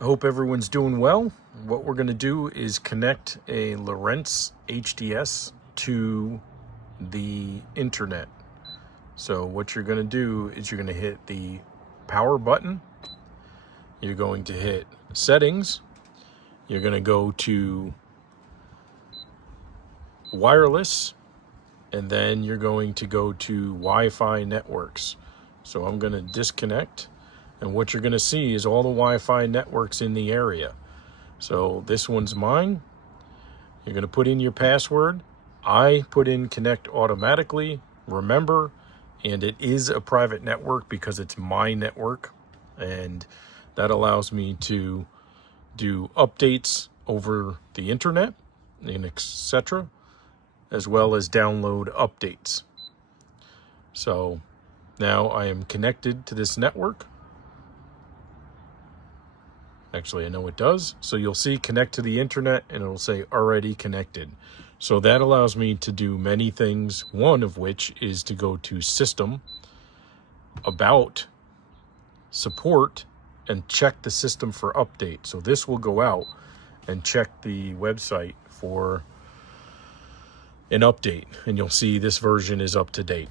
I hope everyone's doing well. What we're going to do is connect a Lowrance HDS to the internet. So what you're going to do is you're going to hit the power button. You're going to hit settings. You're going to go to wireless, and then you're going to go to Wi-Fi networks. So I'm going to disconnect, and what you're going to see is all the Wi-Fi networks in the area. So this one's mine. You're going to put in your password. I put in connect automatically, remember, and it is a private network because it's my network, and that allows me to do updates over the internet and etc., as well as download updates. So now I am connected to this network. Actually, I know it does. So you'll see connect to the internet and it'll say already connected. So that allows me to do many things, one of which is to go to system, about, support, and check the system for update. So this will go out and check the website for an update, and you'll see this version is up to date.